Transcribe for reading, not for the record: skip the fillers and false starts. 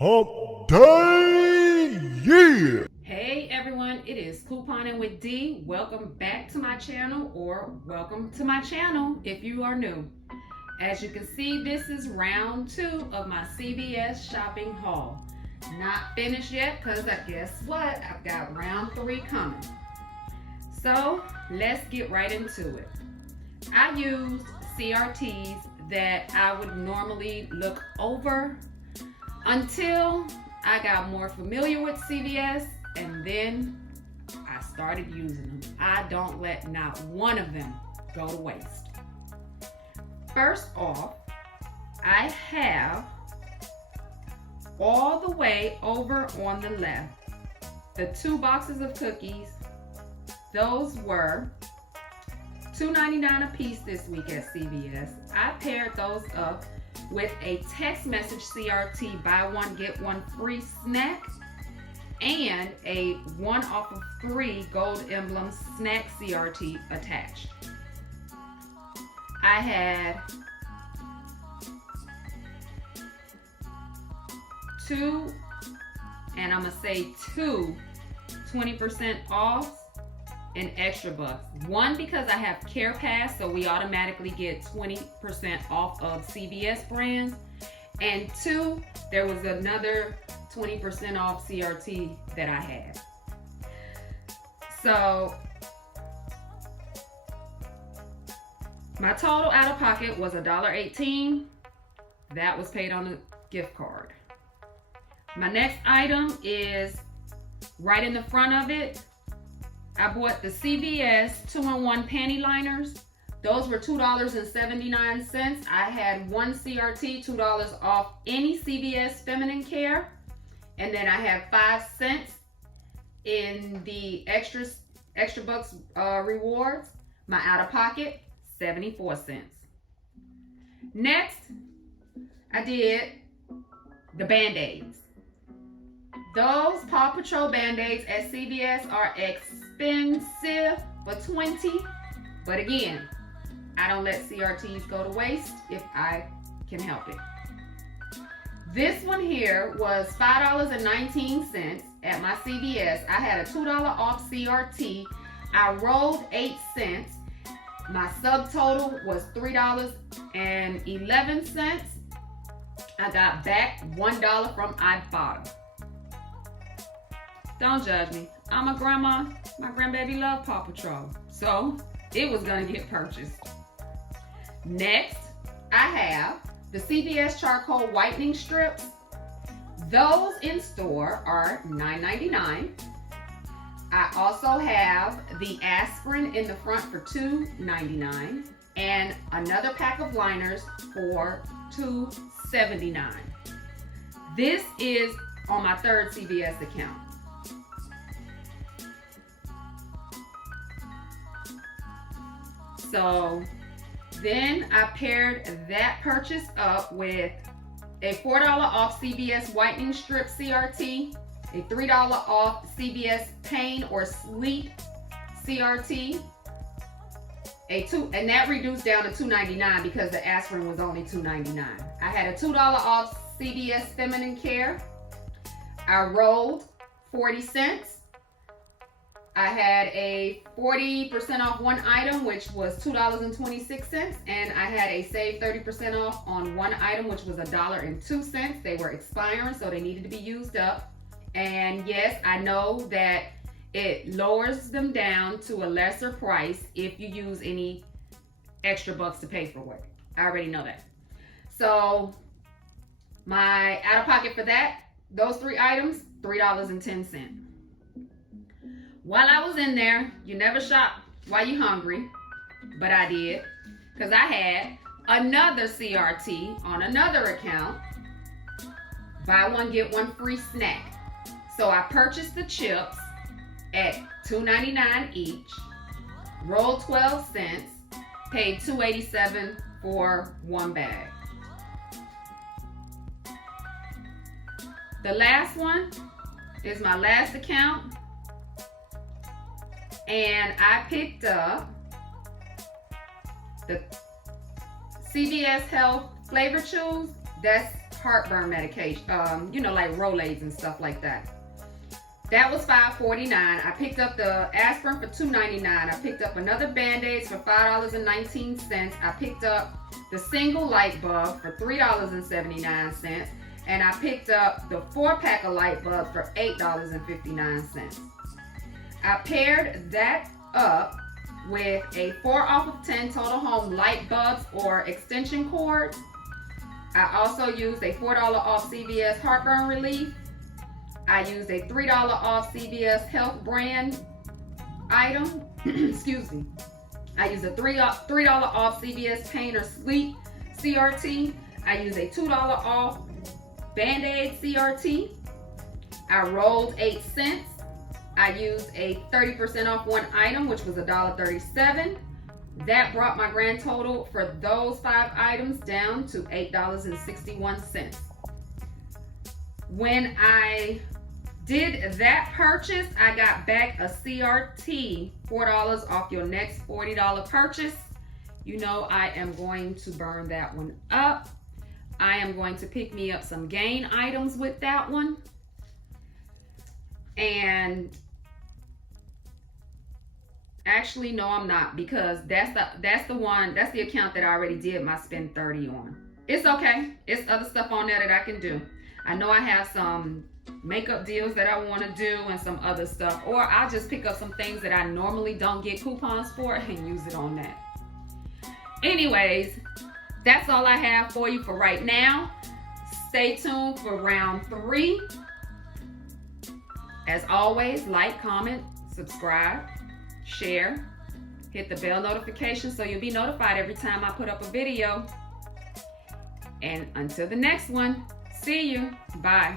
Hump Day, yeah! Hey everyone, it is Couponing with D. Welcome back to my channel, or welcome to my channel if you are new. As you can see, this is round 2 of my CVS shopping haul. Not finished yet because guess what? I've got round 3 coming. So let's get right into it. I used CRTs that I would normally look over until I got more familiar with CVS, and then I started using them. I don't let not one of them go to waste. First off, I have all the way over on the left, the 2 boxes of cookies. Those were $2.99 a piece this week at CVS. I paired those up with a text message CRT, buy one get one free snack, and a 1 off of 3 gold emblem snack CRT attached. I had 2, and I'm gonna say 2 20% off and extra bucks. 1 because I have Care Pass, so we automatically get 20% off of CVS brands, and 2, there was another 20% off CRT that I had. So my total out of pocket was $1.18. That was paid on a gift card. My next item is right in the front of it. I bought the CVS 2-in-1 panty liners. Those were $2.79. I had 1 CRT, $2 off any CVS feminine care. And then I have 5 cents in the extra bucks rewards. My out of pocket, 74 cents. Next, I did the Band-Aids. Those Paw Patrol Band-Aids at CVS are expensive for $20, but again, I don't let CRTs go to waste if I can help it. This one here was $5.19 at my CVS. I had a $2 off CRT. I rolled 8 cents. My subtotal was $3.11. I got back $1 from Ibotta. Don't judge me. I'm a grandma. My grandbaby loved Paw Patrol, so it was gonna get purchased. Next, I have the CVS charcoal whitening strips. Those in store are $9.99. I also have the aspirin in the front for $2.99 and another pack of liners for $2.79. This is on my 3rd CVS account. So then I paired that purchase up with a $4 off CVS whitening strip CRT, a $3 off CVS pain or sleep CRT, and that reduced down to $2.99 because the aspirin was only $2.99. I had a $2 off CVS feminine care. I rolled 40 cents. I had a 40% off 1 item, which was $2.26, and I had a save 30% off on 1 item, which was $1.02. They were expiring, so they needed to be used up. And yes, I know that it lowers them down to a lesser price if you use any extra bucks to pay for it. I already know that. So my out of pocket for those 3 items, $3.10. While I was in there, you never shop while you're hungry, but I did, because I had another CRT on another account, buy one get one free snack. So I purchased the chips at $2.99 each, rolled 12 cents, paid $2.87 for 1 bag. The last one is my last account. And I picked up the CVS Health Flavor Chews. That's heartburn medication, you know, like Rolaids and stuff like that. That was $5.49. I picked up the aspirin for $2.99. I picked up another Band-Aids for $5.19. I picked up the single light bulb for $3.79. And I picked up the 4-pack of light bulbs for $8.59. I paired that up with a 4 off of 10 Total Home light bulbs or extension cords. I also used a $4 off CVS heartburn relief. I used a $3 off CVS health brand item. Excuse me. I used a $3 off CVS pain or sleep CRT. I used a $2 off Band-Aid CRT. I rolled 8 cents. I used a 30% off one item, which was $1.37. That brought my grand total for those 5 items down to $8.61. When I did that purchase, I got back a CRT, $4 off your next $40 purchase. You know I am going to burn that one up. I am going to pick me up some Gain items with that one. And actually, no, I'm not, because that's the account that I already did my spend 30 on. It's okay. It's other stuff on there that I can do. I know I have some makeup deals that I want to do and some other stuff, or I'll just pick up some things that I normally don't get coupons for and use it on that. Anyways, that's all I have for you for right now. Stay tuned for round 3. As always, like, comment, subscribe, share, hit the bell notification so you'll be notified every time I put up a video. And until the next one, see you. Bye.